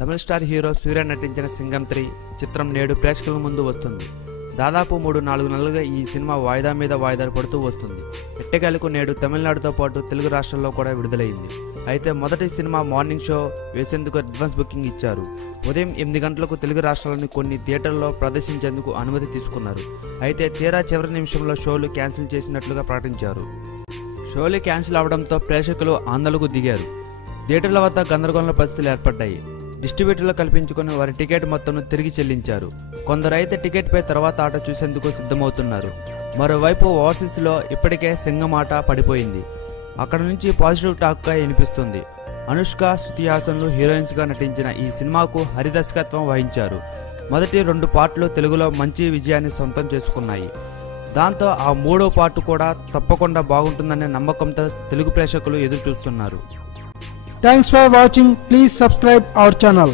తమిళ star hero సూర్య నటించిన సింగం 3 చిత్రం నేడు ప్రేక్షకుల ముందు వస్తుంది. దాదాపు 3-4 నెలలుగా ఈ సినిమా వాయిదా మీద వాయిదా పడుతూ వస్తుంది. ఎట్టకేలకు నేడు తమిళనాడుతో పాటు తెలుగు రాష్ట్రాల్లో కూడా విడుదలైంది. అయితే మొదటి సినిమా మార్నింగ్ షో వేసేందుకు అడ్వాన్స్ బుకింగ్ ఇచ్చారు. ఉదయం 8 గంటలకు తెలుగు రాష్ట్రాల్లోని కొన్ని థియేటర్లలో ప్రదర్శించేందుకు అనుమతి తీసుకున్నారు. అయితే తీరా చివరి నిమిషంలో షోలు క్యాన్సిల్ చేసినట్లుగా ప్రకటించారు. షోలు క్యాన్సిల్ అవడంతో ప్రేక్షకులు ఆందోళనకు దిగారు. థియేటర్ల వద్ద గందరగోళ పరిస్థితులు ఏర్పడ్డాయి. డిస్ట్రిబ్యూటర్లు కల్పించుకుని వారి టికెట్ మొత్తంను తిరిగి చెల్లించారు. కొందరు అయితే టికెట్పై తర్వాత ఆట చూసేందుకు సిద్ధమవుతున్నారు. మరోవైపు ఓవర్సీస్లో ఇప్పటికే సింగం ఆట పడిపోయింది. అక్కడ నుంచి పాజిటివ్ టాక్గా వినిపిస్తుంది. అనుష్క, శృతి హాసన్లు హీరోయిన్స్గా నటించిన ఈ సినిమాకు హరిదర్శకత్వం వహించారు. మొదటి 2 పార్ట్లు తెలుగులో మంచి విజయాన్ని సొంతం చేసుకున్నాయి. దాంతో ఆ 3వ పార్ట్ కూడా తప్పకుండా బాగుంటుందనే నమ్మకంతో తెలుగు ప్రేక్షకులు ఎదురు చూస్తున్నారు. Thanks for watching. Please subscribe our channel.